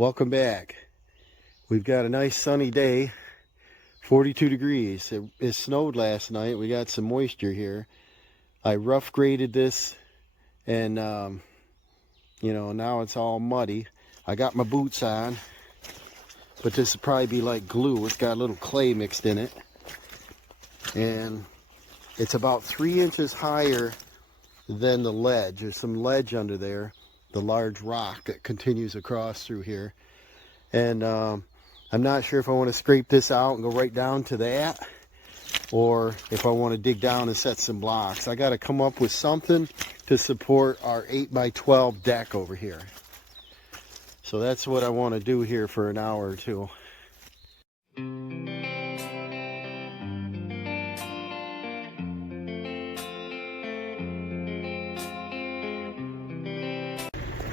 Welcome back. We've got a nice sunny day, 42 degrees. It snowed last night. We got some moisture here. I rough graded this and now it's all muddy. I got my boots on, but this will probably be like glue. It's got a little clay mixed in it. And it's about 3 inches higher than the ledge. There's some ledge under there, the large rock that continues across through here. And I'm not sure if I want to scrape this out and go right down to that, or if I want to dig down and set some blocks. I got to come up with something to support our 8x12 deck over here. So that's what I want to do here for an hour or two.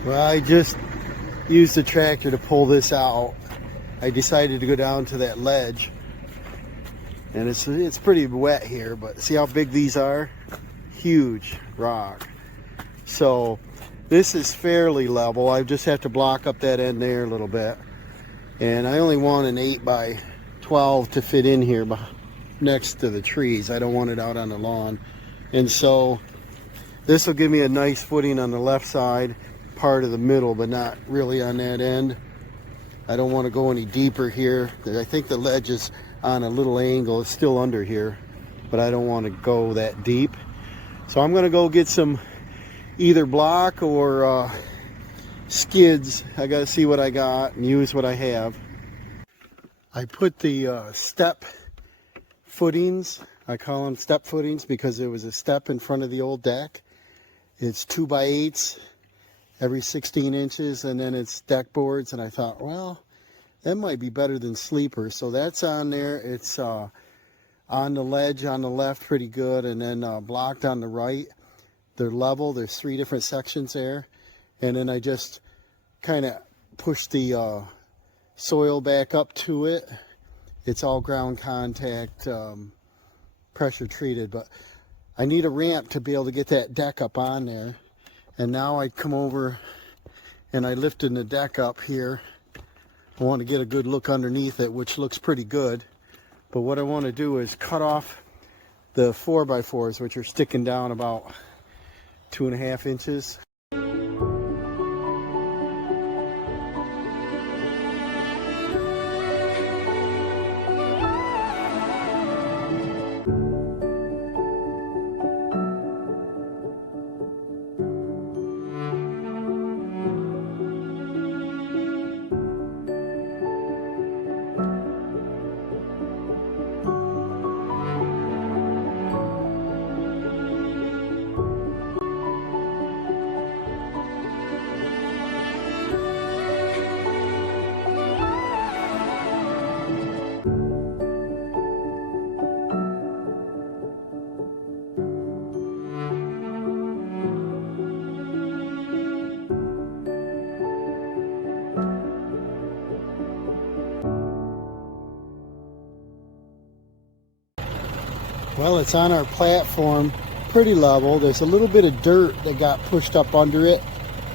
Well, I just used the tractor to pull this out. I decided to go down to that ledge, and it's pretty wet here, but see how big these are? Huge rock. So this is fairly level. I just have to block up that end there a little bit, and I only want an 8x12 to fit in here next to the trees. I don't want it out on the lawn, and so this will give me a nice footing on the left side, part of the middle, but not really on that end. I don't want to go any deeper here. I think the ledge is on a little angle. It's still under here, but I don't want to go that deep. So I'm going to go get some either block or skids. I got to see what I got and use what I have. I put the step footings, I call them step footings because there was a step in front of the old deck. It's 2x8s. Every 16 inches, and then it's deck boards, and I thought, well, that might be better than sleepers. So that's on there. It's on the ledge on the left pretty good, and then blocked on the right. They're level. There's 3 different sections there, and then I just kind of push the soil back up to it. It's all ground contact, pressure treated, but I need a ramp to be able to get that deck up on there. And now I come over and I lifted the deck up here. I want to get a good look underneath it, which looks pretty good. But what I want to do is cut off the 4x4s, which are sticking down about 2.5 inches. Well, it's on our platform, pretty level. There's a little bit of dirt that got pushed up under it.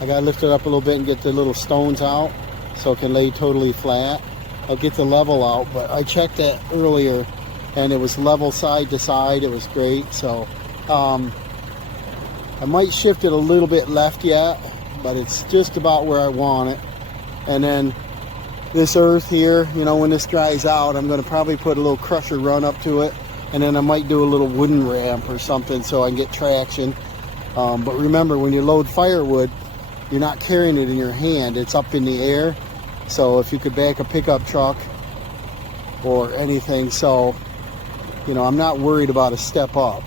I got to lift it up a little bit and get the little stones out so it can lay totally flat. I'll get the level out, but I checked that earlier and it was level side to side. It was great. So I might shift it a little bit left yet, but it's just about where I want it. And then this earth here, when this dries out, I'm going to probably put a little crusher run up to it. And then I might do a little wooden ramp or something so I can get traction. But remember, when you load firewood, you're not carrying it in your hand. It's up in the air. So if you could back a pickup truck or anything. So, I'm not worried about a step up.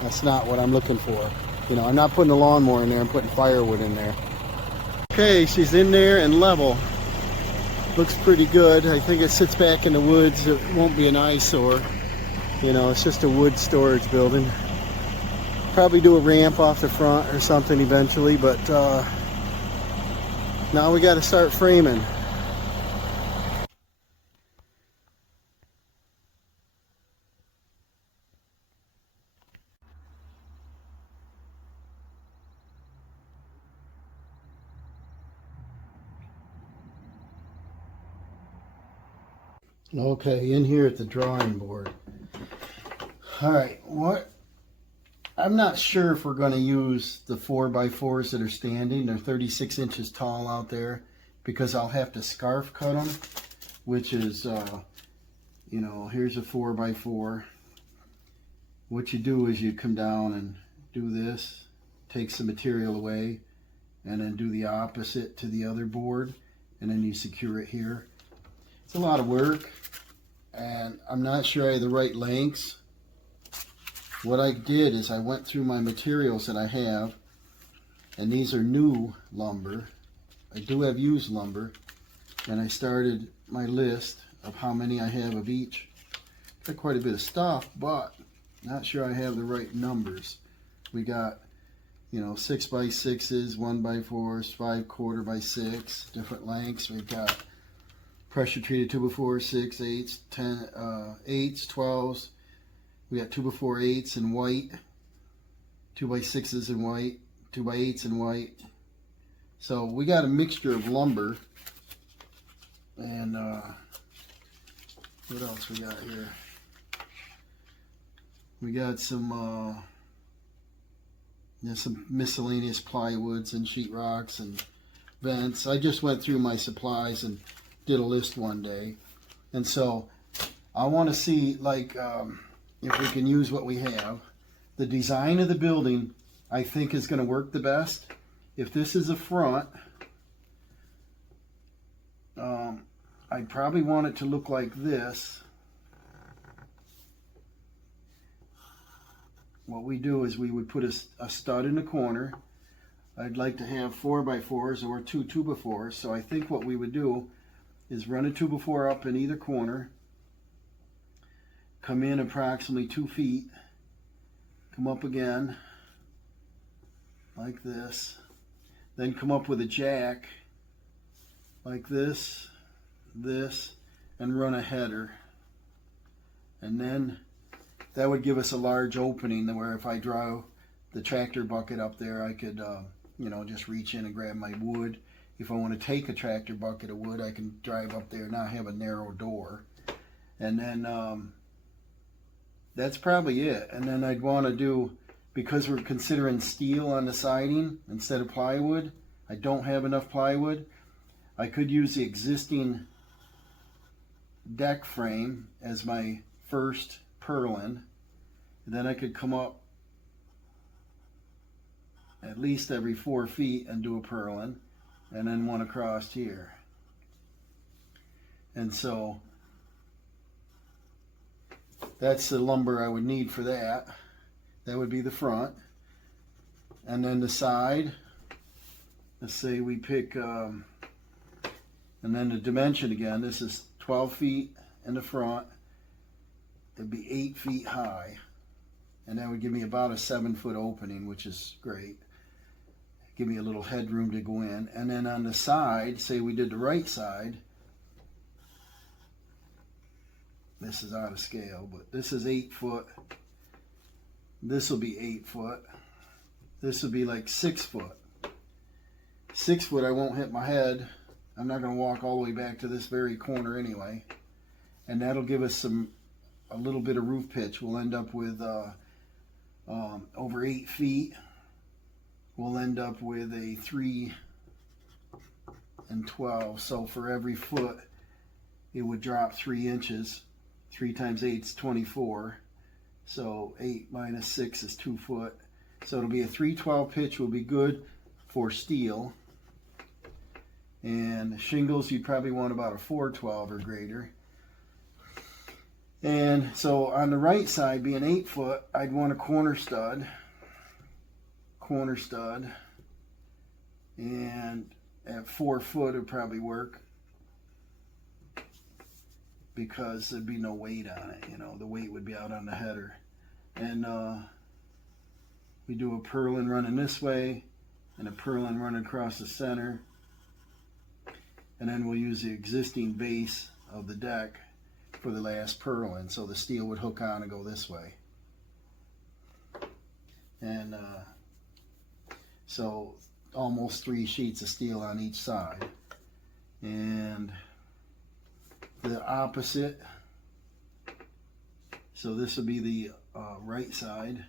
That's not what I'm looking for. I'm not putting a lawnmower in there. I'm putting firewood in there. Okay, she's in there and level. Looks pretty good. I think it sits back in the woods. It won't be an eyesore. It's just a wood storage building. Probably do a ramp off the front or something eventually, but now we got to start framing. Okay, in here at the drawing board. All right, I'm not sure if we're going to use the 4x4s that are standing. They're 36 inches tall out there, because I'll have to scarf cut them, which is, you know, here's a 4x4. What you do is you come down and do this, take some material away, and then do the opposite to the other board, and then you secure it here. It's a lot of work, and I'm not sure I have the right lengths. What I did is I went through my materials that I have, and these are new lumber. I do have used lumber, and I started my list of how many I have of each. Got quite a bit of stuff, but not sure I have the right numbers. We got, you know, 6x6s, 1x4s, 5/4 by 6, different lengths. We've got pressure treated 2x4, 6, 8s, 10, 8s, 12s. We got 2x4 8s in white, 2x6s in white, 2x8s in white. So we got a mixture of lumber. And what else we got here? We got some miscellaneous plywoods and sheetrocks and vents. I just went through my supplies and did a list one day, and so I want to see, like, if we can use what we have. The design of the building, I think, is going to work the best. If this is a front, I'd probably want it to look like this. What we do is we would put a stud in the corner. I'd like to have 4x4s or 2x4s. So I think what we would do is run a 2x4 up in either corner, come in approximately 2 feet, come up again like this, then come up with a jack like this, and run a header. And then that would give us a large opening where if I draw the tractor bucket up there, I could, you know, just reach in and grab my wood. If I want to take a tractor bucket of wood, I can drive up there and not have a narrow door. And then that's probably it. And then I'd want to do, because we're considering steel on the siding instead of plywood, I don't have enough plywood. I could use the existing deck frame as my first purlin. And then I could come up at least every 4 feet and do a purlin, and then one across here. And so that's the lumber I would need for that. That would be the front. And then the side, let's say we pick, and then the dimension again, this is 12 feet in the front. It'd be 8 feet high. And that would give me about a 7-foot opening, which is great. Give me a little headroom to go in. And then on the side, say we did the right side, this is out of scale, but this is 8 foot. This will be 8 foot. This will be like 6 foot. 6 foot, I won't hit my head. I'm not going to walk all the way back to this very corner anyway. And that'll give us a little bit of roof pitch. We'll end up with over 8 feet. We'll end up with a 3 and 12. So for every foot, it would drop 3 inches. 3 times 8 is 24. So 8 minus 6 is 2 foot. So it'll be a 312 pitch, will be good for steel. And shingles, you'd probably want about a 412 or greater. And so on the right side, being 8 foot, I'd want a corner stud. And at 4 foot, it would probably work, because there'd be no weight on it. You know, the weight would be out on the header. And we do a purlin running this way and a purlin running across the center. And then we'll use the existing base of the deck for the last purlin, so the steel would hook on and go this way. And so almost 3 sheets of steel on each side. And the opposite. So this will be the right side.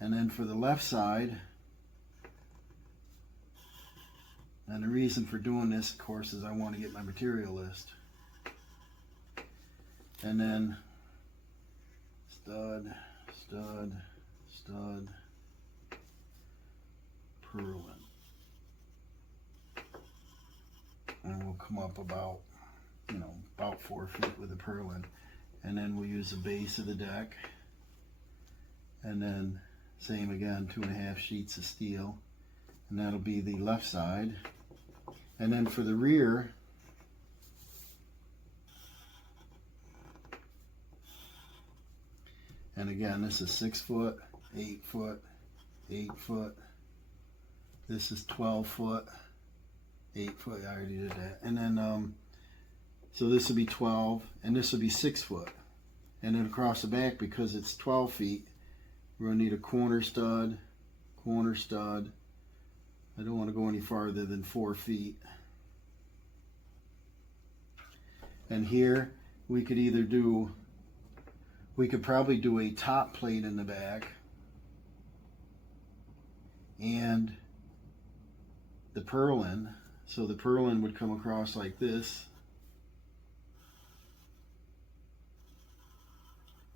And then for the left side, and the reason for doing this, of course, is I want to get my material list. And then stud, stud, stud, purlin. And we'll come up about, about 4 feet with the purlin. And then we'll use the base of the deck. And then same again, 2.5 sheets of steel. And that'll be the left side. And then for the rear, and again, this is 6 foot, 8 foot, 8 foot. This is 12 foot, 8 foot. I already did that. And then, so this will be 12, and this will be 6 foot. And then across the back, because it's 12 feet, we're going to need a corner stud, corner stud. I don't want to go any farther than 4 feet. And here we could either do, we could probably do a top plate in the back and the purlin. So the purlin would come across like this.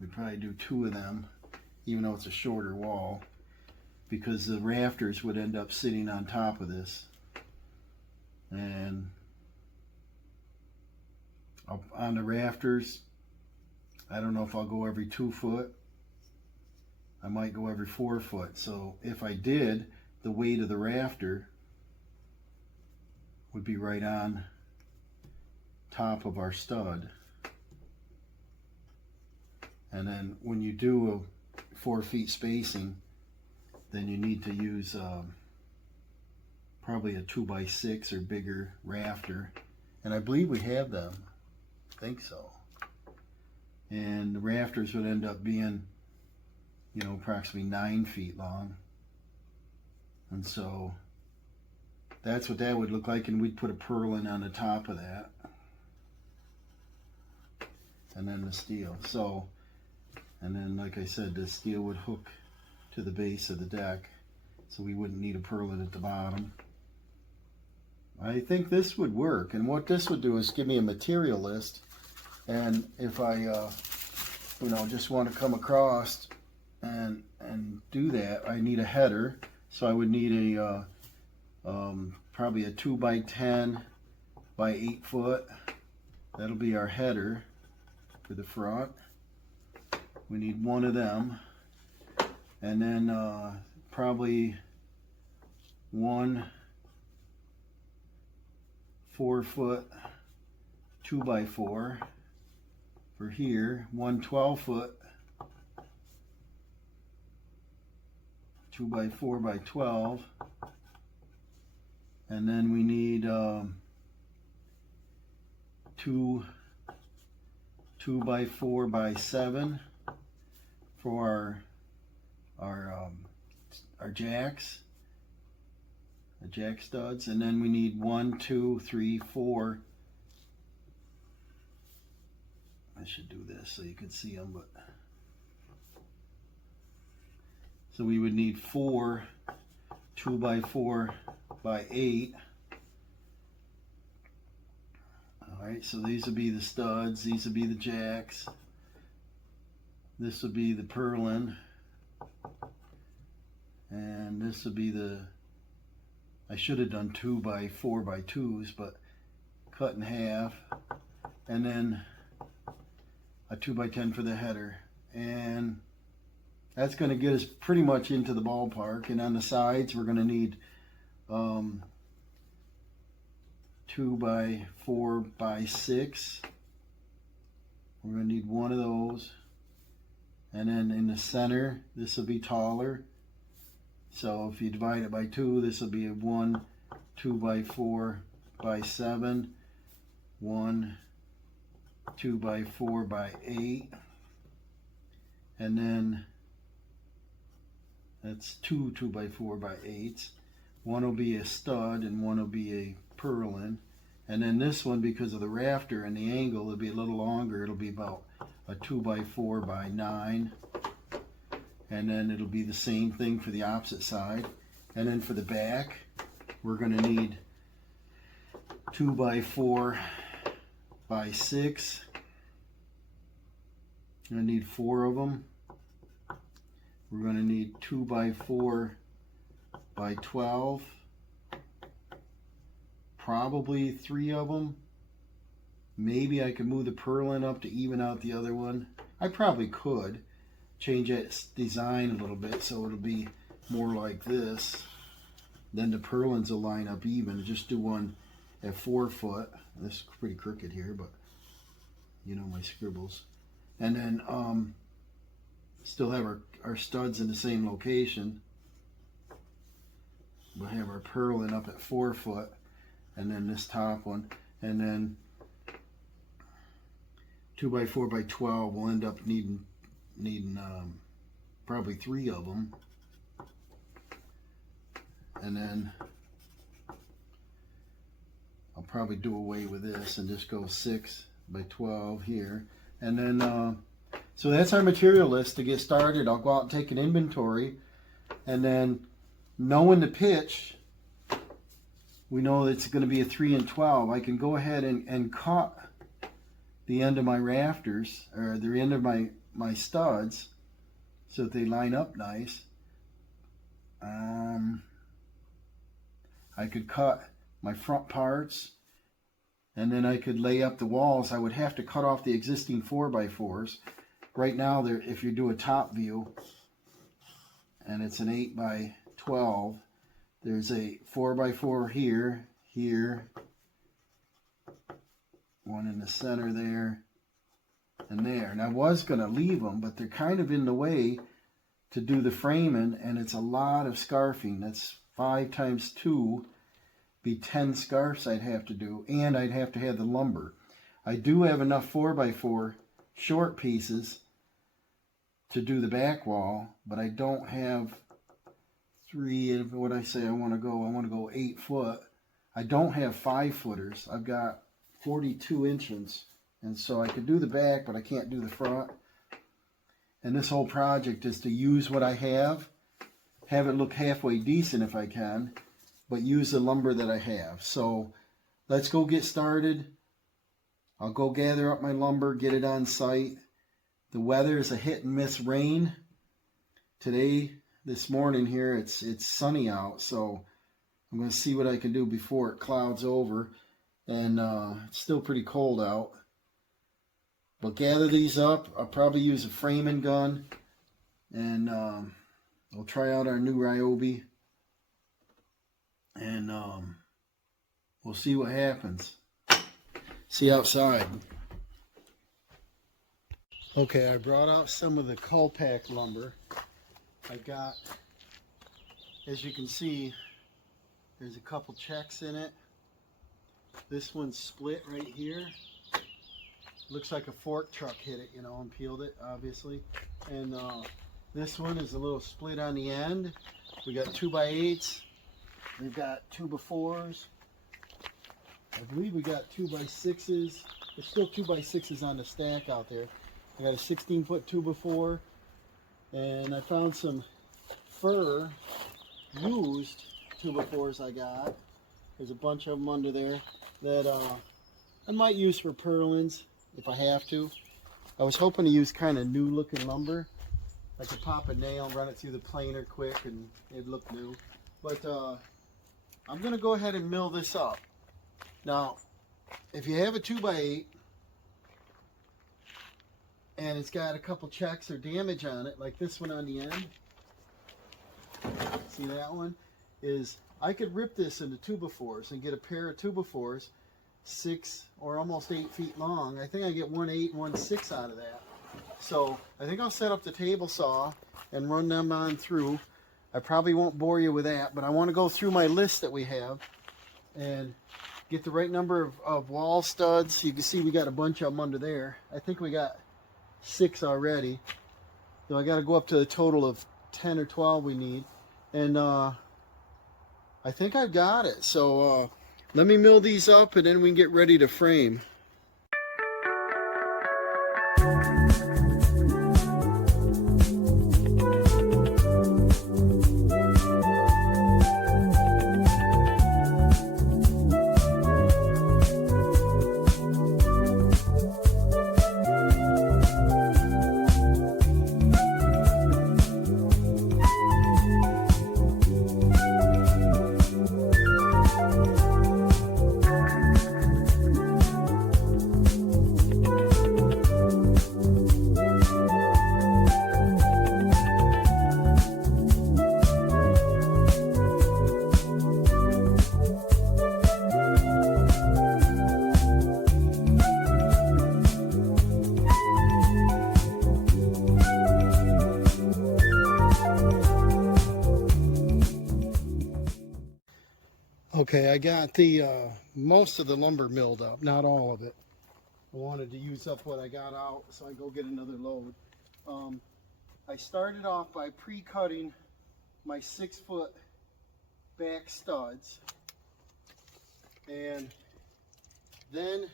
We'd probably do 2 of them, even though it's a shorter wall, because the rafters would end up sitting on top of this. And up on the rafters, I don't know if I'll go every 2 foot. I might go every 4 foot. So if I did, the weight of the rafter would be right on top of our stud. And then when you do a 4 feet spacing, then you need to use probably a 2x6 or bigger rafter. And I believe we have them. I think so. And the rafters would end up being, approximately 9 feet long. And so that's what that would look like. And we'd put a purlin on the top of that. And then the steel. So, and then like I said, the steel would hook to the base of the deck, so we wouldn't need a purlin at the bottom. I think this would work, and what this would do is give me a material list, and if I just want to come across and do that, I need a header. So I would need a probably a 2x10 by 8 foot. That'll be our header for the front. We need 1 of them. And then probably 1 4 foot 2x4 for here, 1 12 foot 2x4 by 12, and then we need 2 2x4 by 7 for our jacks, the jack studs, and then we need 1 2 3 4. I should do this so you can see them, but so we would need 4 2x4 by 8. Alright, so these would be the studs, these would be the jacks, this would be the purlin, and this would be the, I should have done 2x4 by 2s, but cut in half, and then a 2x10 for the header. And that's going to get us pretty much into the ballpark. And on the sides, we're going to need 2x4 by 6. We're going to need 1 of those. And then in the center, this will be taller. So if you divide it by 2, this will be a 1 2x4 by 7, 1 2x4 by 8, and then that's 2 2x4 by 8s. One will be a stud and one will be a purlin, And then this one, because of the rafter and the angle, it'll be a little longer. It'll be about a 2x4 by 9. And then it'll be the same thing for the opposite side. And then for the back, we're going to need 2x4 by 6. I'm going to need 4 of them. We're going to need 2x4 by 12. Probably 3 of them. Maybe I could move the purlin up to even out the other one. I probably could change its design a little bit so it'll be more like this. Then the purlins will line up even. Just do one at 4 foot. This is pretty crooked here, but you know my scribbles. And then still have our studs in the same location. We'll have our purlin up at 4 foot. And then this top one, and then 2x4 by 12. We'll end up needing probably 3 of them, and then I'll probably do away with this and just go 6 by 12 here. And then so that's our material list to get started. I'll go out and take an inventory, and then knowing the pitch, we know that it's going to be a 3 and 12. I can go ahead and cut the end of my rafters, or the end of my studs, so that they line up nice. I could cut my front parts, and then I could lay up the walls. I would have to cut off the existing 4x4s. Right now, if you do a top view, and it's an 8 by 12, there's a 4x4 here, one in the center there, and there. And I was going to leave them, but they're kind of in the way to do the framing, and it's a lot of scarfing. That's 5 times 2, be 10 scarfs I'd have to do, and I'd have to have the lumber. I do have enough 4x4 short pieces to do the back wall, but I don't have 3, what I say I want to go 8 foot. I don't have 5 footers. I've got 42 inches, and so I could do the back, but I can't do the front. And this whole project is to use what I have it look halfway decent if I can, but use the lumber that I have. So let's go get started. I'll go gather up my lumber, get it on site. The weather is a hit and miss rain. Today, this morning here, it's sunny out, so I'm going to see what I can do before it clouds over. And it's still pretty cold out. But gather these up. I'll probably use a framing gun, and I'll try out our new Ryobi, and we'll see what happens. See you outside. Okay, I brought out some of the cull pack lumber. I've got, as you can see, there's a couple checks in it. This one's split right here. Looks like a fork truck hit it, you know, and peeled it, obviously. And this one is a little split on the end. We got 2x8s. We've got 2x4s. I believe we got 2x6s. There's still 2x6s on the stack out there. I got a 16-foot 2x4. And I found some fir used 2x4s I got. There's a bunch of them under there that I might use for purlins if I have to. I was hoping to use kind of new looking lumber. I could pop a nail, run it through the planer quick, and it'd look new. But I'm going to go ahead and mill this up. Now, if you have a 2x8 and it's got a couple checks or damage on it, like this one on the end, see that one? I could rip this into 2x4s and get a pair of 2x4s 6 or almost 8 feet long. I think I get 1 8 and 1 6 out of that. So I think I'll set up the table saw and run them on through. I probably won't bore you with that, but I want to go through my list that we have and get the right number of wall studs. You can see we got a bunch of them under there. I think we got 6 already. So I got to go up to the total of 10 or 12 we need. And I think I've got it. So Let me mill these up and then we can get ready to frame. Okay, I got the most of the lumber milled up, not all of it. I wanted to use up what I got out, so I go get another load. I started off by pre-cutting my 6-foot back studs, and then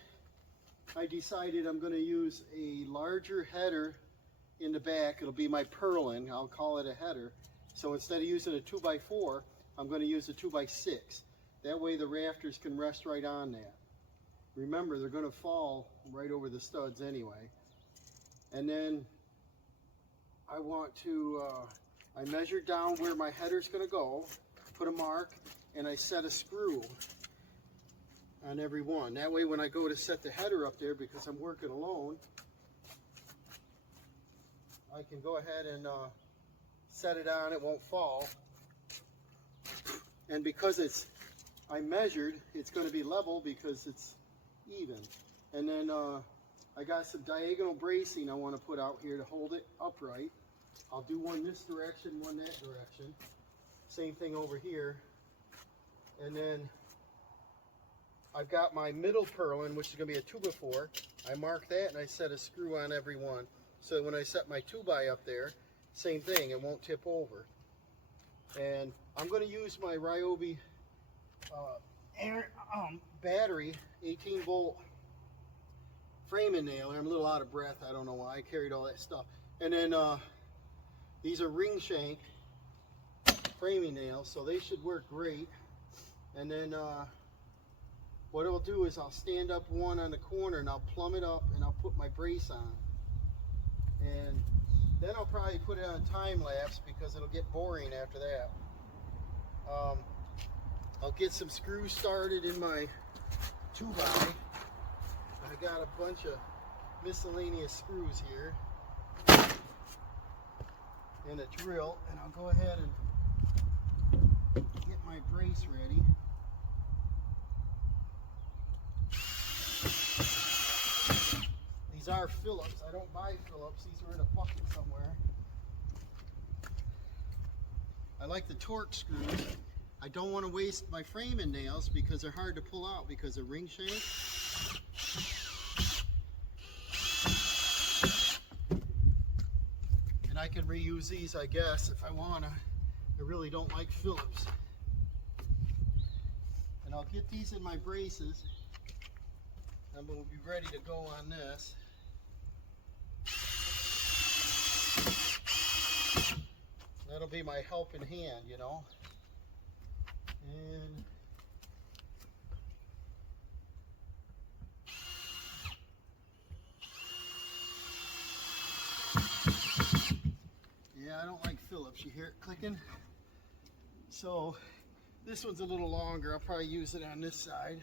I decided I'm going to use a larger header in the back. It'll be my purlin. I'll call it a header. So instead of using a 2x4, I'm going to use a 2x6. That way the rafters can rest right on that. Remember, they're going to fall right over the studs anyway. And then I want to, I measured down where my header's going to go, put a mark, and I set a screw on every one. That way when I go to set the header up there, because I'm working alone, I can go ahead and set it on, it won't fall. And because I measured, it's going to be level because it's even. And then I got some diagonal bracing I want to put out here to hold it upright. I'll do one this direction, one that direction. Same thing over here. And then I've got my middle purlin, which is going to be a 2x4. I mark that and I set a screw on every one. So when I set my 2x up there, same thing, it won't tip over. And I'm going to use my Ryobi battery 18-volt framing nailer. I'm a little out of breath. I don't know why. I carried all that stuff. And then these are ring shank framing nails, so they should work great. And then what I'll do is I'll stand up one on the corner and I'll plumb it up and I'll put my brace on. And then I'll probably put it on time lapse because it'll get boring after that. I'll get some screws started in my 2x. I got a bunch of miscellaneous screws here and a drill, and I'll go ahead and get my brace ready. These are Phillips. I don't buy Phillips. These are in a bucket somewhere. I like the torque screws. I don't want to waste my framing nails because they're hard to pull out because of ring shank. And I can reuse these, I guess, if I want to. I really don't like Phillips. And I'll get these in my braces. And we'll be ready to go on this. That'll be my helping hand, you know. And yeah, I don't like Phillips. You hear it clicking? So this one's a little longer. I'll probably use it on this side.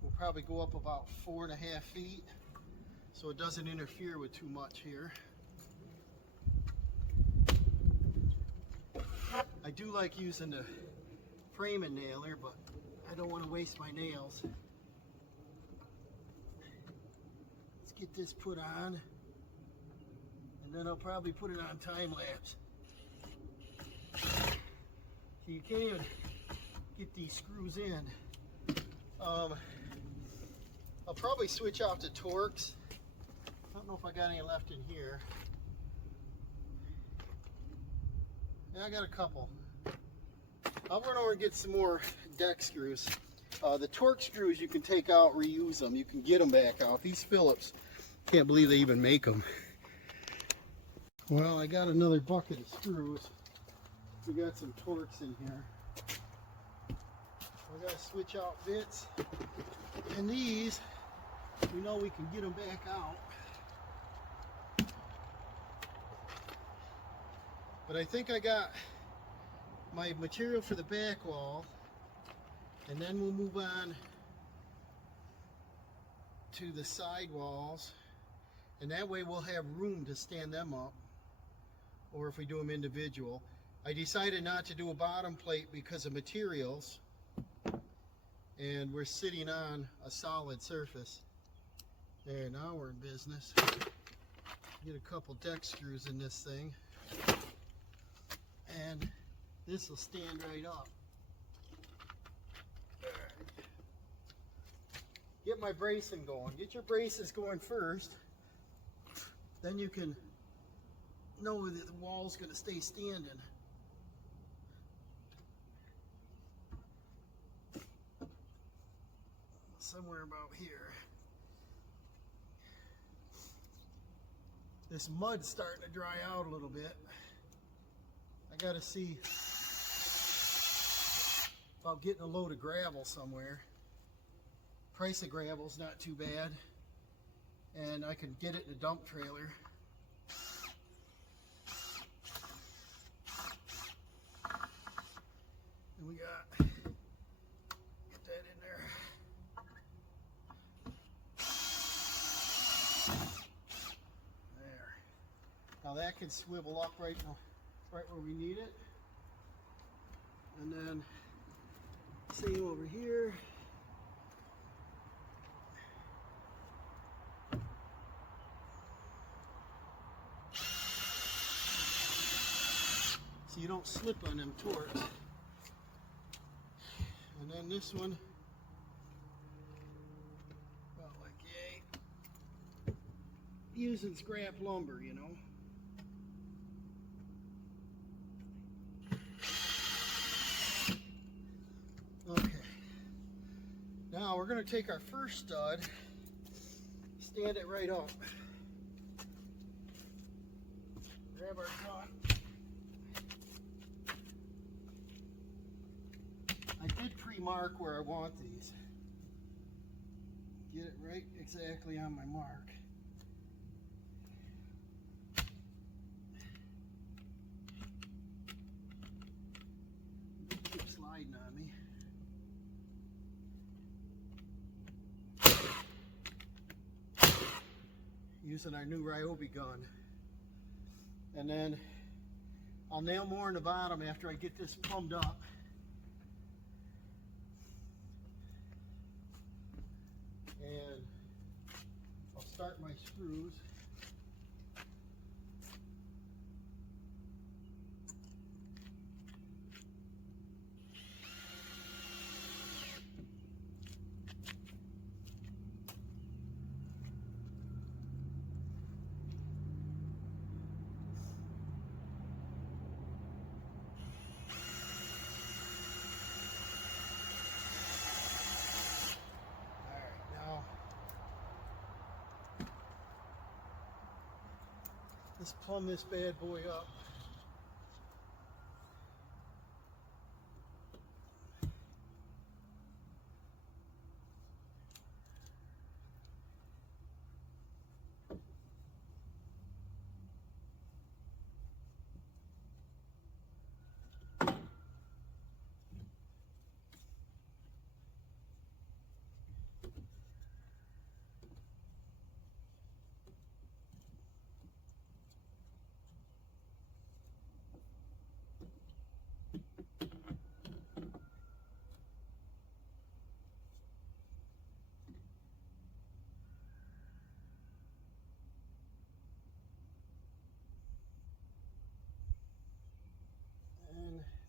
We'll probably go up about 4.5 feet so it doesn't interfere with too much here. I do like using the framing nailer, but I don't want to waste my nails. Let's get this put on, and then I'll probably put it on time lapse. So you can't even get these screws in. I'll probably switch out to Torx. I don't know if I got any left in here. Yeah, I got a couple. I'll run over and get some more deck screws. The Torque screws you can take out, reuse them. You can get them back out. These Phillips, can't believe they even make them. Well, I got another bucket of screws. We got some Torques in here. I gotta switch out bits. And these, we know we can get them back out. But I think I got my material for the back wall, and then we'll move on to the side walls, and that way we'll have room to stand them up, or if we do them individual. I decided not to do a bottom plate because of materials, and we're sitting on a solid surface. There, now we're in business. Get a couple deck screws in this thing, and this will stand right up. Get my bracing going. Get your braces going first. Then you can know that the wall's going to stay standing. Somewhere about here. This mud's starting to dry out a little bit. I got to see about getting a load of gravel somewhere. Price of gravel's not too bad, and I could get it in a dump trailer. And we got, get that in there. There. Now that can swivel up right now, right where we need it. And then same over here. So you don't slip on them Torques. And then this one, about like yay, using scrap lumber, you know. Okay, now we're going to take our first stud, stand it right up, grab our gun. I did pre-mark where I want these. Get it right exactly on my mark. Keep sliding on me. Using our new Ryobi gun. And then I'll nail more in the bottom after I get this plumbed up. And I'll start my screws. Let's plumb this bad boy up.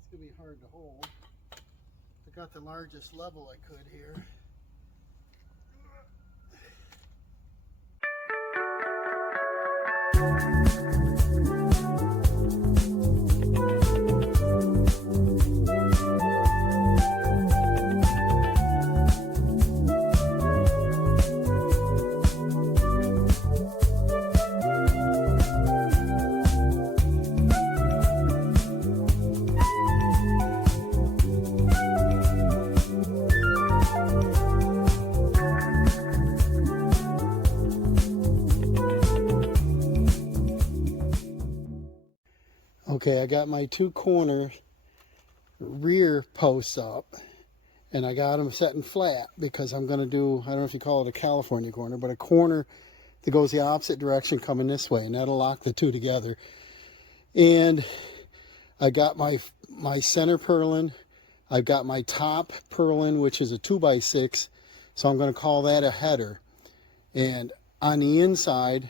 It's going to be hard to hold. I got the largest level I could here. Okay, I got my 2 corner rear posts up, and I got them setting flat because I'm going to do, I don't know if you call it a California corner, but a corner that goes the opposite direction coming this way, and that'll lock the two together. And I got my center purlin. I've got my top purlin, which is a 2x6, so I'm going to call that a header. And on the inside,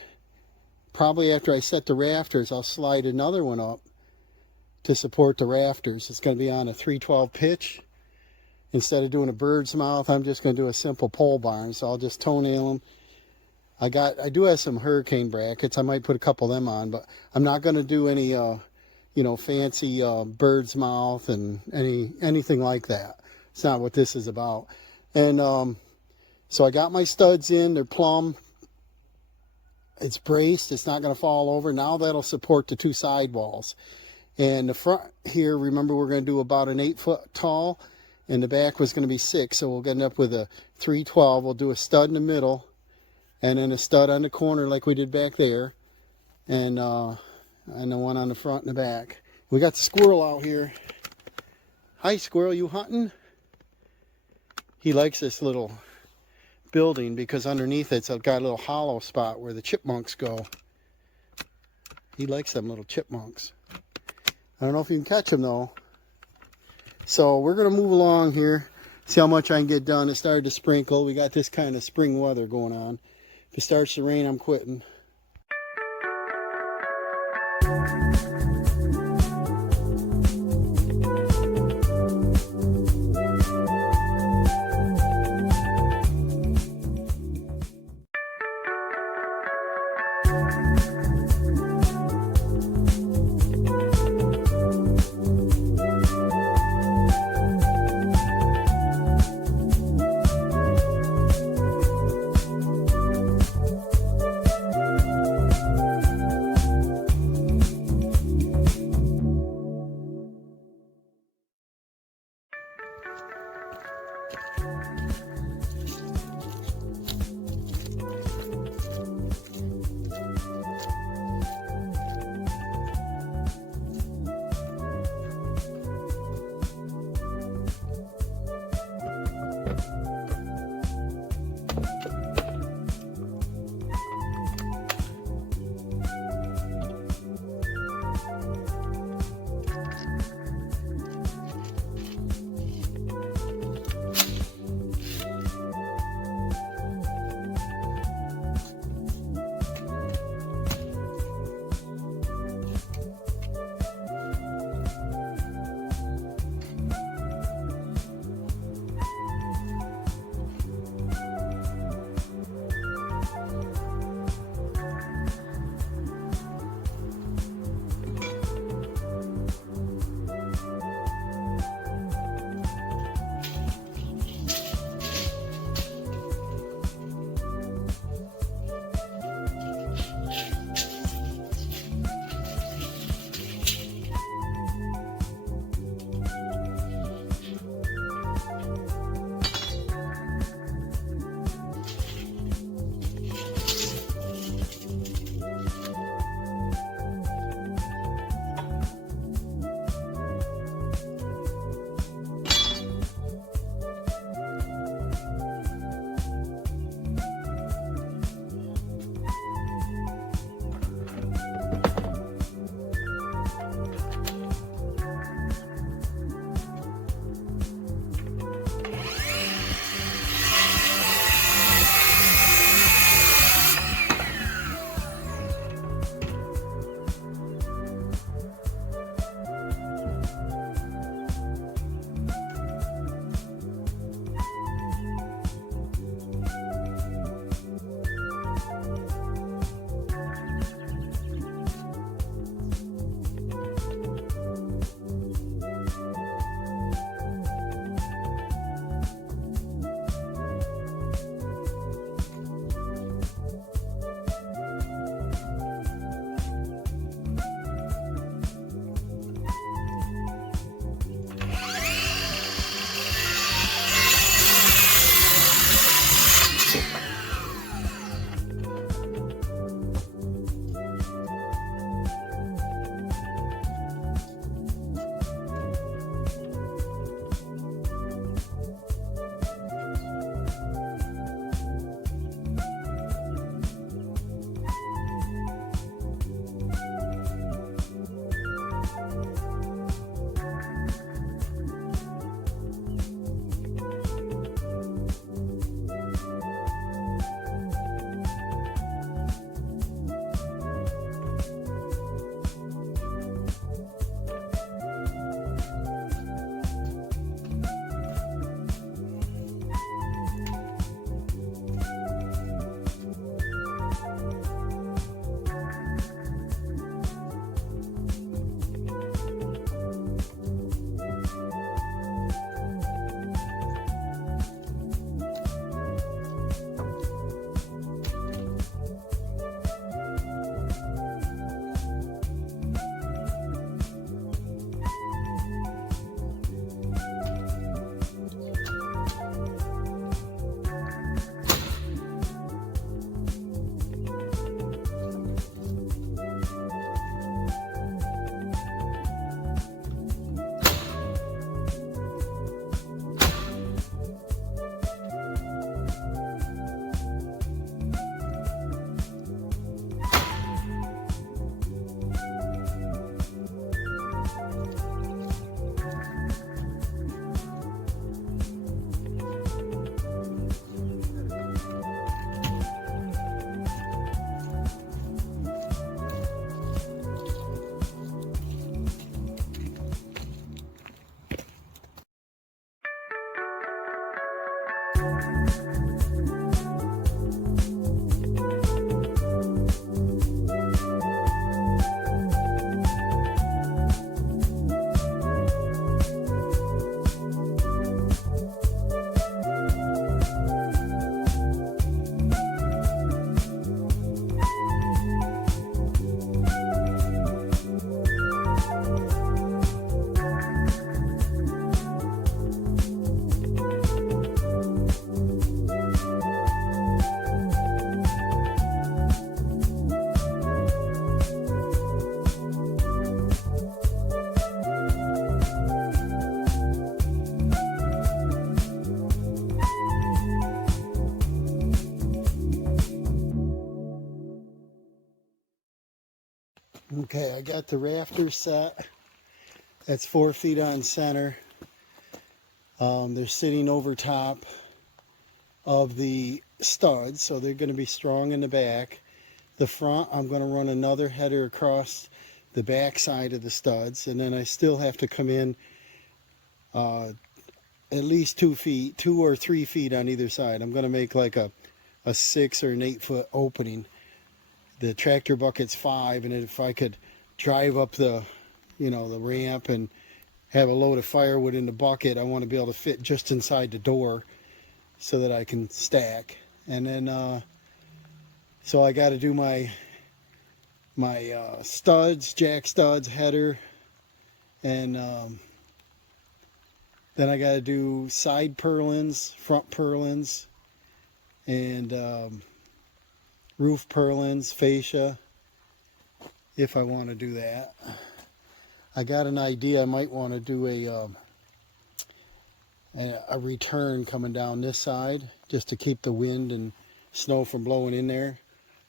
probably after I set the rafters, I'll slide another one up to support the rafters. It's going to be on a 312 pitch. Instead of doing a bird's mouth, I'm just going to do a simple pole barn. So I'll just toenail them. I do have some hurricane brackets. I might put a couple of them on, but I'm not going to do any fancy bird's mouth and anything like that. It's not what this is about. And so I got my studs in. They're plumb. It's braced. It's not going to fall over. Now that'll support the 2 side walls. And the front here, remember, we're going to do about an 8 foot tall, and the back was going to be 6. So we'll end up with a 312. We'll do a stud in the middle, and then a stud on the corner like we did back there, and the one on the front and the back. We got the squirrel out here. Hi, squirrel, you hunting? He likes this little building because underneath it's got a little hollow spot where the chipmunks go. He likes them little chipmunks. I don't know if you can catch them though. So we're going to move along here, see how much I can get done. It started to sprinkle. We got this kind of spring weather going on. If it starts to rain, I'm quitting. Okay, I got the rafter set. That's 4 feet on center. They're sitting over top of the studs, so they're going to be strong in the back. The front, I'm going to run another header across the back side of the studs, and then I still have to come in at least 2 feet, 2 or 3 feet on either side. I'm going to make like a 6 or an 8 foot opening. The tractor bucket's 5, and if I could drive up the, you know, the ramp and have a load of firewood in the bucket, I want to be able to fit just inside the door so that I can stack. And then so I got to do my studs, jack studs, header, and then I got to do side purlins, front purlins, and roof purlins, fascia, if I want to do that. I got an idea. I might want to do a return coming down this side just to keep the wind and snow from blowing in there.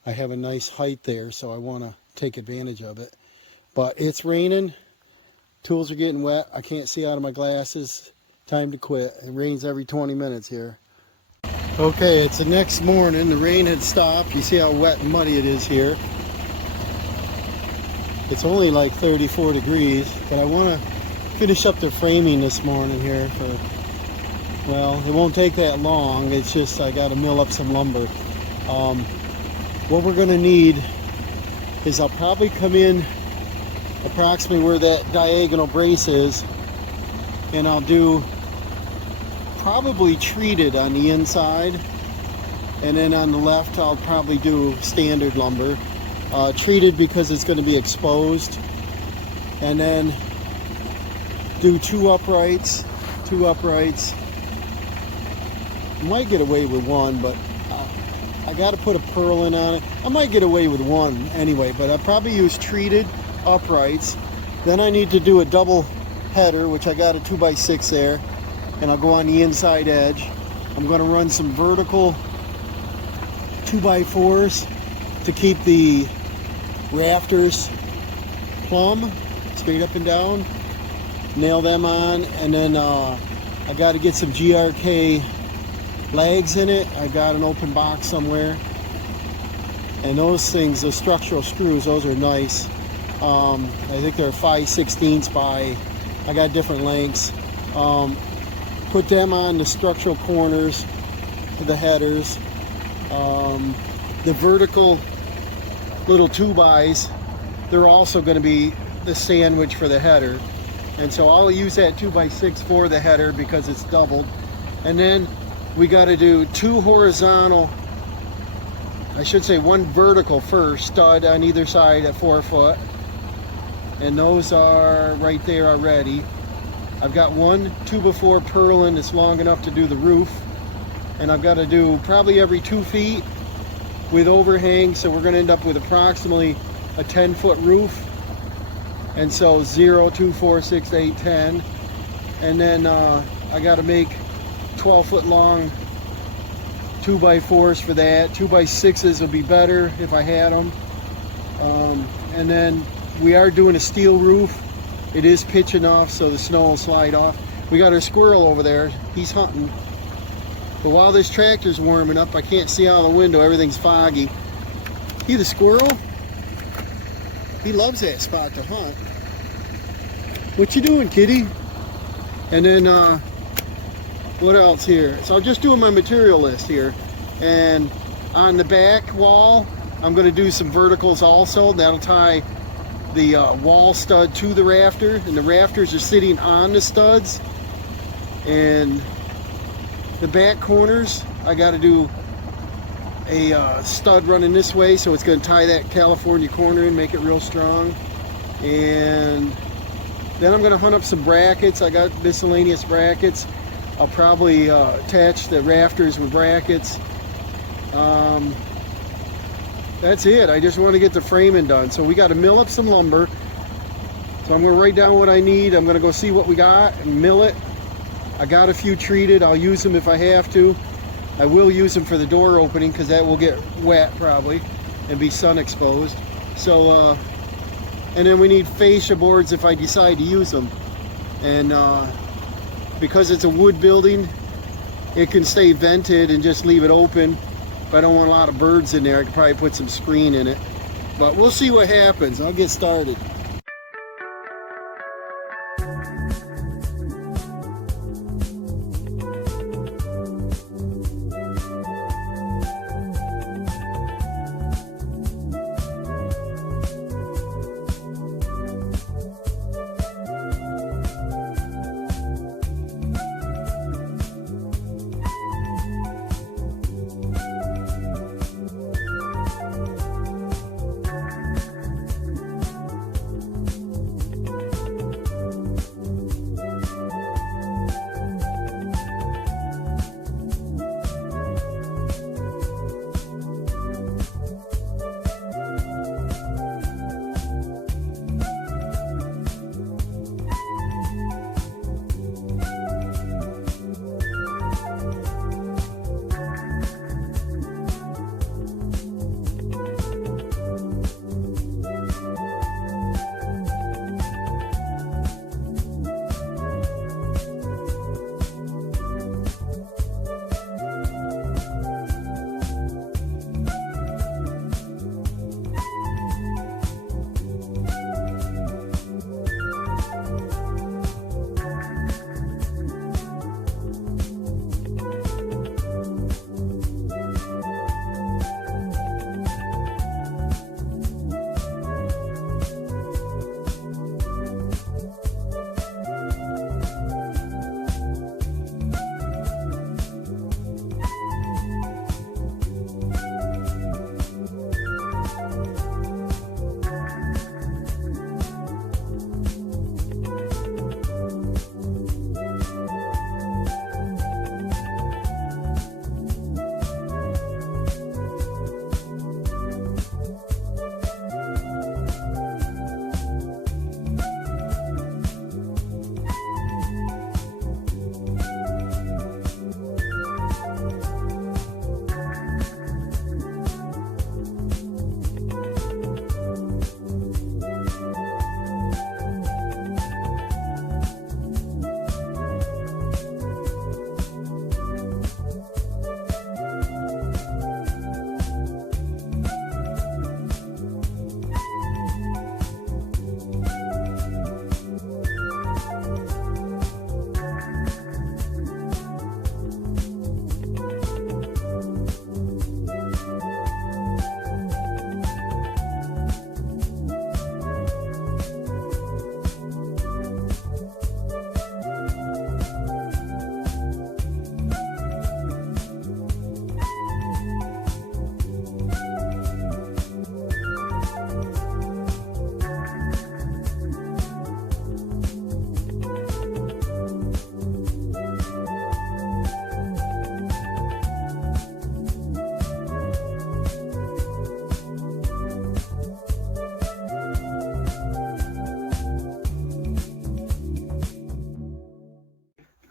I have a nice height there, so I want to take advantage of it. But it's raining. Tools are getting wet. I can't see out of my glasses. Time to quit. It rains every 20 minutes here. Okay, it's the next morning. The rain had stopped. You see how wet and muddy it is here. It's only like 34 degrees, but I want to finish up the framing this morning here for, well, it won't take that long. It's just I got to mill up some lumber. What we're going to need is I'll probably come in approximately where that diagonal brace is, and I'll do probably treated on the inside, and then on the left I'll probably do standard lumber. Treated because it's going to be exposed, and then do two uprights. I might get away with one, but I got to put a purlin on it. I might get away with one anyway, but I'll probably use treated uprights. Then I need to do a double header, which I got a 2x6 there, and I'll go on the inside edge. I'm going to run some vertical 2x4s to keep the rafters plumb, straight up and down. Nail them on, and then I got to get some GRK legs in it. I got an open box somewhere, and those things, those structural screws, those are nice. I think they're 5/16 by, I got different lengths. Put them on the structural corners of the headers. The vertical little 2x, they're also going to be the sandwich for the header, and so I'll use that 2x6 for the header because it's doubled. And then we got to do 2 horizontal, I should say 1 vertical first, stud on either side at 4 foot, and those are right there already. I've got 1 2x4 purlin that's long enough to do the roof, and I've got to do probably every 2 feet with overhang, so we're going to end up with approximately a 10-foot roof. And so 0, 2, 4, 6, 8, 10. And then I got to make 12-foot long 2x4s for that. 2x6s would be better if I had them. And then we are doing a steel roof. It is pitching off, so the snow will slide off. We got our squirrel over there. He's hunting. But while this tractor's warming up, I can't see out the window. Everything's foggy. See the squirrel? He loves that spot to hunt. What you doing, kitty? And then, what else here? So I'm just doing my material list here. And on the back wall, I'm going to do some verticals also. That'll tie the wall stud to the rafter. And the rafters are sitting on the studs. And the back corners, I got to do a stud running this way, so it's going to tie that California corner in, make it real strong. And then I'm going to hunt up some brackets. I got miscellaneous brackets. I'll probably attach the rafters with brackets. That's it. I just want to get the framing done. So we got to mill up some lumber. So I'm going to write down what I need. I'm going to go see what we got and mill it. I got a few treated. I'll use them if I have to. I will use them for the door opening because that will get wet probably and be sun exposed. So And then we need fascia boards if I decide to use them. And because it's a wood building, it can stay vented and just leave it open. If I don't want a lot of birds in there, I could probably put some screen in it. But we'll see what happens. I'll get started.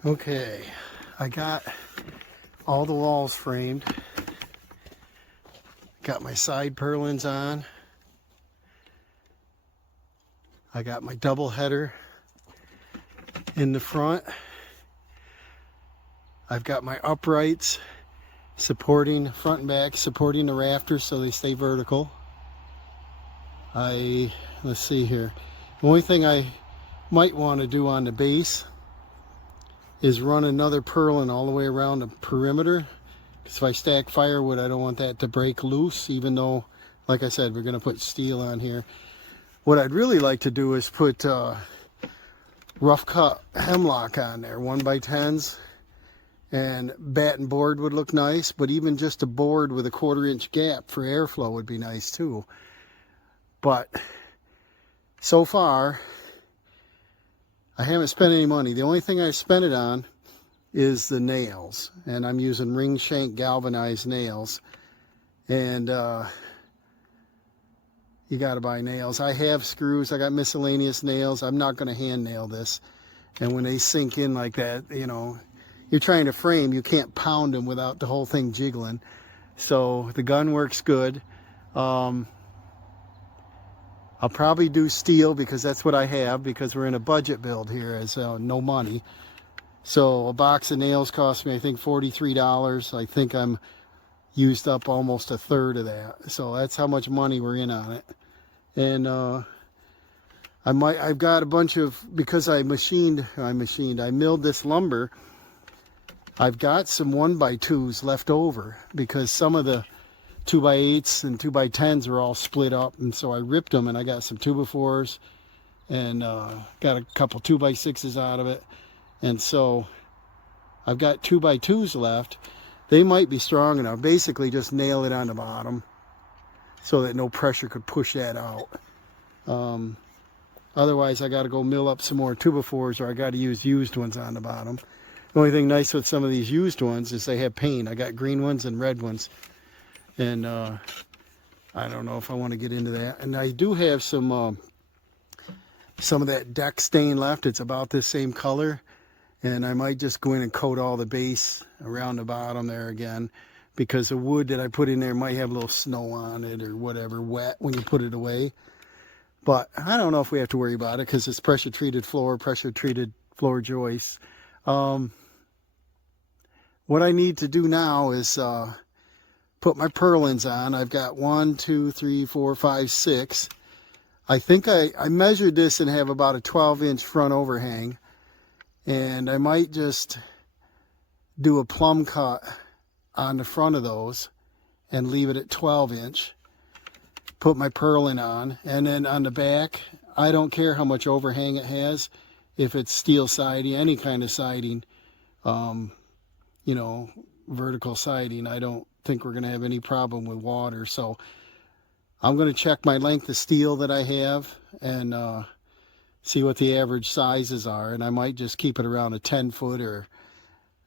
Okay, I got all the walls framed. Got my side purlins on. I got my double header in the front. I've got my uprights supporting front and back, supporting the rafters so they stay vertical. Let's see here. The only thing I might want to do on the base is run another purlin all the way around the perimeter. Because if I stack firewood, I don't want that to break loose, even though, like I said, we're going to put steel on here. What I'd really like to do is put rough cut hemlock on there, 1x10s, and batten board would look nice, but even just a board with a 1/4 inch gap for airflow would be nice too. But so far, I haven't spent any money. The only thing I've spent it on is the nails, and I'm using ring shank galvanized nails. And you got to buy nails. I have screws. I got miscellaneous nails. I'm not going to hand nail this. And when they sink in like that, you know, you're trying to frame, you can't pound them without the whole thing jiggling. So the gun works good. I'll probably do steel because that's what I have, because we're in a budget build here as no money. So a box of nails cost me, I think, $43. I think I'm used up almost a third of that. So that's how much money we're in on it. And I've got a bunch of, because I milled this lumber. I've got some 1x2s left over because some of the 2x8s and 2x10s are all split up, and so I ripped them, and I got some 2x4s and got a couple 2x6s out of it. And so I've got 2x2s left. They might be strong enough. Basically just nail it on the bottom so that no pressure could push that out. Otherwise I got to go mill up some more 2x4s, or I got to use used ones on the bottom. The only thing nice with some of these used ones is they have paint. I got green ones and red ones, and I don't know if I want to get into that. And I do have some of that deck stain left. It's about this same color, and I might just go in and coat all the base around the bottom there again, because the wood that I put in there might have a little snow on it or whatever, wet when you put it away. But I don't know if we have to worry about it because it's pressure treated floor joists. What I need to do now is put my purlins on. I've got 1, 2, 3, 4, 5, 6. I think I measured this and have about a 12-inch front overhang. And I might just do a plumb cut on the front of those and leave it at 12-inch. Put my purlin on, and then on the back, I don't care how much overhang it has. If it's steel siding, any kind of siding, you know, vertical siding, I don't think we're going to have any problem with water. So I'm going to check my length of steel that I have and see what the average sizes are, and I might just keep it around a 10-foot or,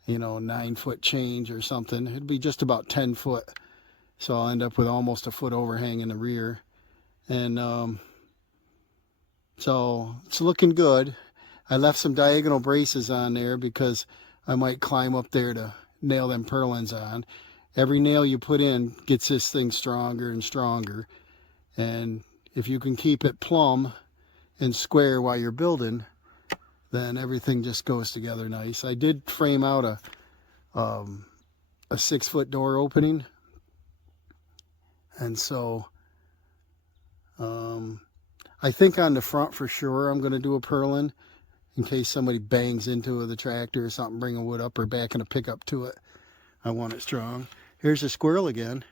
you know, 9-foot change or something. It'd be just about 10 foot, so I'll end up with almost a foot overhang in the rear. And so it's looking good. I left some diagonal braces on there because I might climb up there to nail them purlins on. Every nail you put in gets this thing stronger and stronger, and if you can keep it plumb and square while you're building, then everything just goes together nice. I did frame out a 6-foot door opening, and so I think on the front for sure I'm going to do a purlin in case somebody bangs into the tractor or something, bringing wood up or backing a pickup to it. I want it strong. Here's a squirrel again.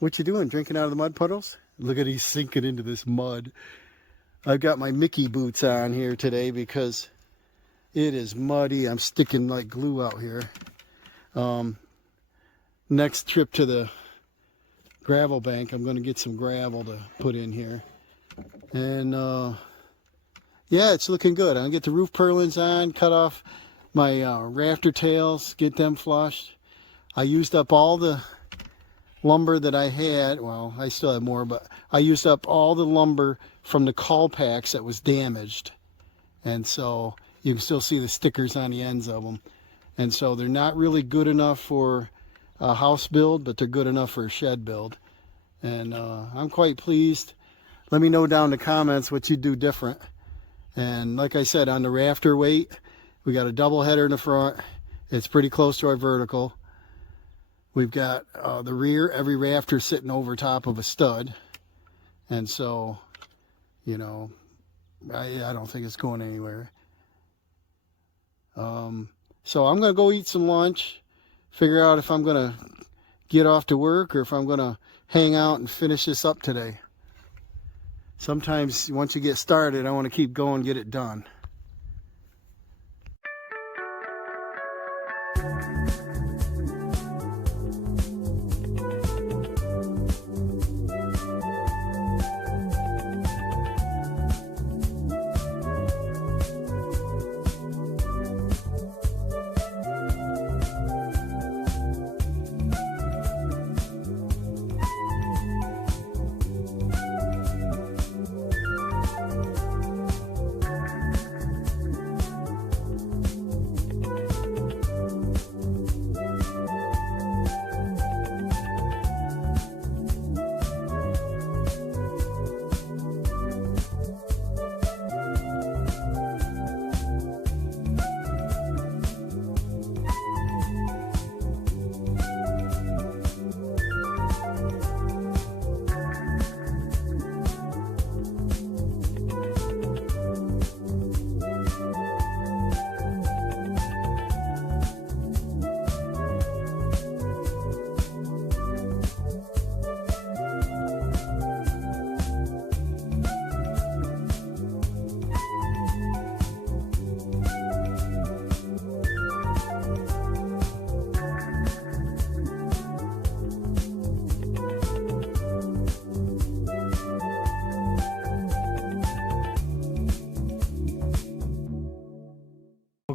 What you doing, drinking out of the mud puddles? Look at he's sinking into this mud. I've got my Mickey boots on here today because it is muddy. I'm sticking like glue out here. Next trip to the gravel bank, I'm going to get some gravel to put in here. And yeah, it's looking good. I'm going to get the roof purlins on, cut off my rafter tails, get them flushed. I used up all the lumber that I had. Well, I still have more, but I used up all the lumber from the cull packs that was damaged, and so you can still see the stickers on the ends of them. And so they're not really good enough for a house build, but they're good enough for a shed build. And I'm quite pleased. Let me know down in the comments what you do different. And like I said, on the rafter weight, we got a double header in the front. It's pretty close to our vertical. We've got the rear, every rafter sitting over top of a stud. And so, you know, I don't think it's going anywhere. So I'm going to go eat some lunch, figure out if I'm going to get off to work or if I'm going to hang out and finish this up today. Sometimes once you get started, I want to keep going, get it done.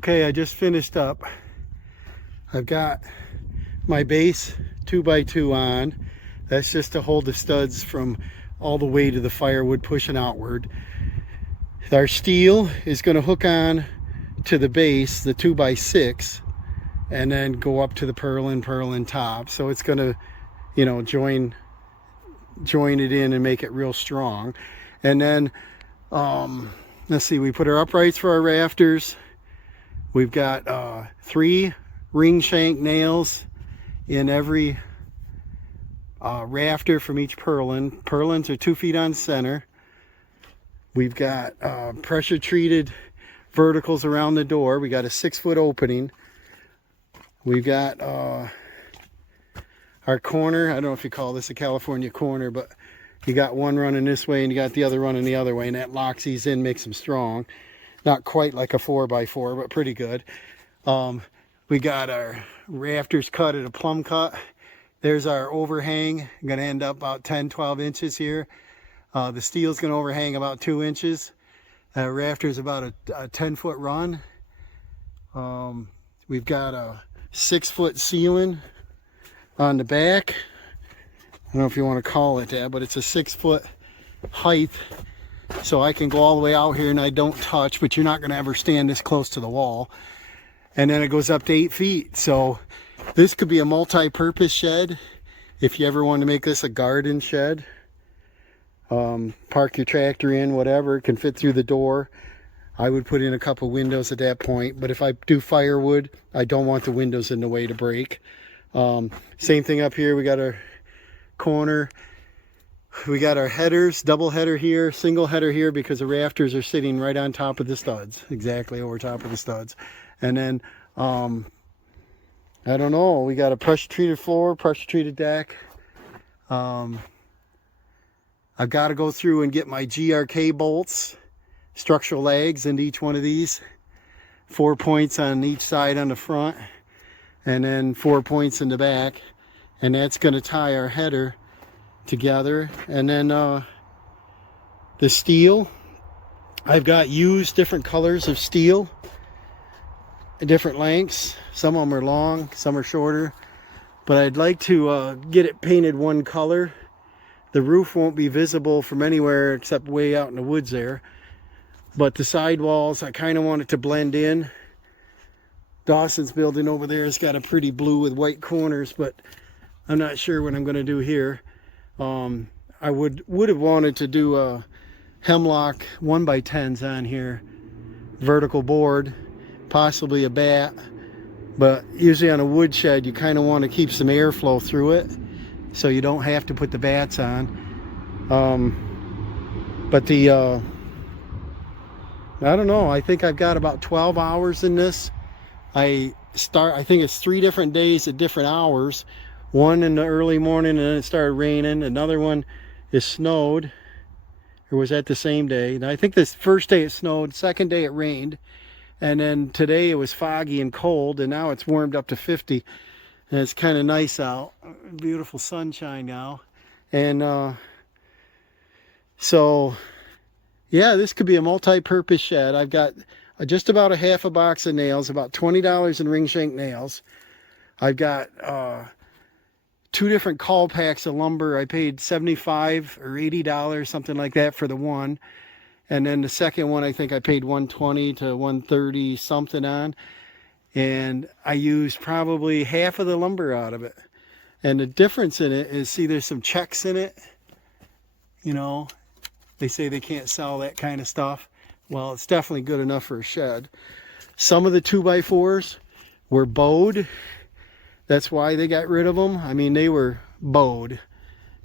Okay, I just finished up. I've got my base 2x2 on. That's just to hold the studs from all the way to the firewood pushing outward. Our steel is going to hook on to the base, the 2x6, and then go up to the purlin top. So it's going to, you know, join it in and make it real strong. And then let's see, we put our uprights for our rafters. We've got 3 ring shank nails in every rafter from each purlin. Purlins are 2 feet on center. We've got pressure treated verticals around the door. We got a 6-foot opening. We've got our corner. I don't know if you call this a California corner, but you got one running this way and you got the other running the other way, and that locks these in, makes them strong. Not quite like a 4x4, but pretty good. We got our rafters cut at a plumb cut. There's our overhang. I'm going to end up about 10-12 inches here. The steel's going to overhang about 2 inches. Rafter's about a 10-foot run. We've got a 6-foot ceiling on the back. I don't know if you want to call it that, but it's a 6-foot height. So I can go all the way out here and I don't touch, but you're not going to ever stand this close to the wall. And then it goes up to 8 feet. So this could be a multi-purpose shed if you ever want to make this a garden shed. Park your tractor in, whatever, it can fit through the door. I would put in a couple windows at that point, but if I do firewood, I don't want the windows in the way to break. Same thing up here. We got our corner. We got our headers, double header here, single header here, because the rafters are sitting right on top of the studs, exactly over top of the studs. And then I don't know, we got a pressure treated floor, pressure treated deck. I've got to go through and get my GRK bolts, structural legs into each one of these. 4 points on each side on the front, and then 4 points in the back. And that's going to tie our header together. And then the steel, I've got used different colors of steel, different lengths. Some of them are long, some are shorter. But I'd like to get it painted one color. The roof won't be visible from anywhere except way out in the woods there. But the sidewalls, I kind of want it to blend in. Dawson's building over there has got a pretty blue with white corners, but I'm not sure what I'm going to do here. I would have wanted to do a hemlock 1x10s on here, vertical board, possibly a bat. But usually on a wood shed, you kind of want to keep some airflow through it, so you don't have to put the bats on. But the I don't know, I think I've got about 12 hours in this. I think it's 3 different days at different hours. One in the early morning and then it started raining. Another one is snowed, or was that the same day? And I think this first day it snowed, second day it rained, and then today it was foggy and cold, and now it's warmed up to 50. And it's kind of nice out. Beautiful sunshine now. And so, yeah, this could be a multi-purpose shed. I've got just about a half a box of nails, about $20 in ring shank nails. I've got 2 different cull packs of lumber. I paid $75 or $80, something like that, for the one. And then the second one, I think I paid $120 to $130 something on. And I used probably half of the lumber out of it. And the difference in it is, see, there's some checks in it. You know, they say they can't sell that kind of stuff. Well, it's definitely good enough for a shed. Some of the 2x4s were bowed. That's why they got rid of them. I mean, they were bowed.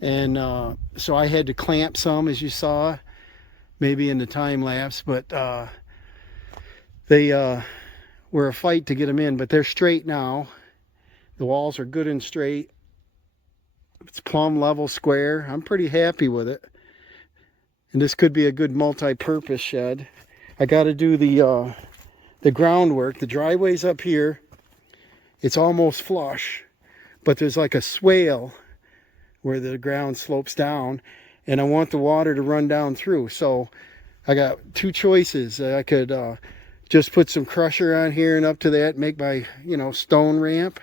And so I had to clamp some, as you saw, maybe in the time lapse. But they were a fight to get them in, but they're straight now. The walls are good and straight. It's plumb level square. I'm pretty happy with it. And this could be a good multi-purpose shed. I got to do the groundwork. The driveway's up here. It's almost flush, but there's like a swale where the ground slopes down, and I want the water to run down through. So I got 2 choices. I could just put some crusher on here and up to that, make my, you know, stone ramp.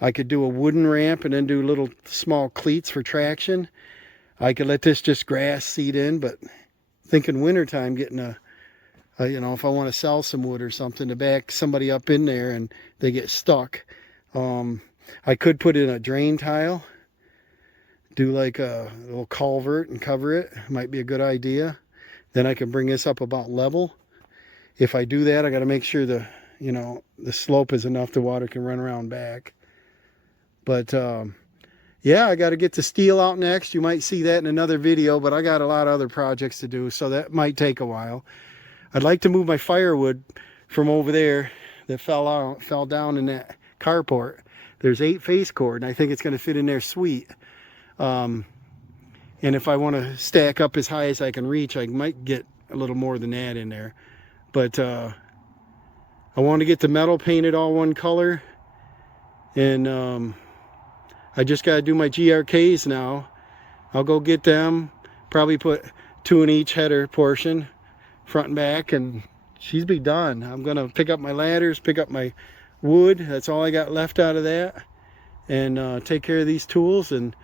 I could do a wooden ramp and then do little small cleats for traction. I could let this just grass seed in, but thinking wintertime, getting a you know, if I want to sell some wood or something to back somebody up in there and they get stuck. I could put in a drain tile, do like a little culvert and cover it. Might be a good idea. Then I can bring this up about level. If I do that, I got to make sure the, you know, the slope is enough the water can run around back. But yeah, I got to get the steel out next. You might see that in another video, but I got a lot of other projects to do, so that might take a while. I'd like to move my firewood from over there that fell down in that carport. There's 8 face cord, and I think it's going to fit in there sweet. And if I want to stack up as high as I can reach, I might get a little more than that in there. But I want to get the metal painted all one color, and I just got to do my GRKs now. I'll go get them, probably put 2 in each header portion, front and back, and she's be done. I'm gonna pick up my ladders, pick up my wood. That's all I got left out of that, and take care of these tools. And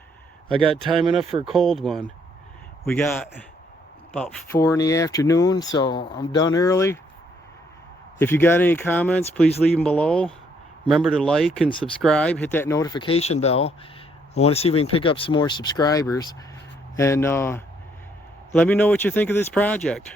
I got time enough for a cold one. We got about 4 in the afternoon, so I'm done early. If you got any comments, please leave them below. Remember to like and subscribe, hit that notification bell. I want to see if we can pick up some more subscribers, and let me know what you think of this project.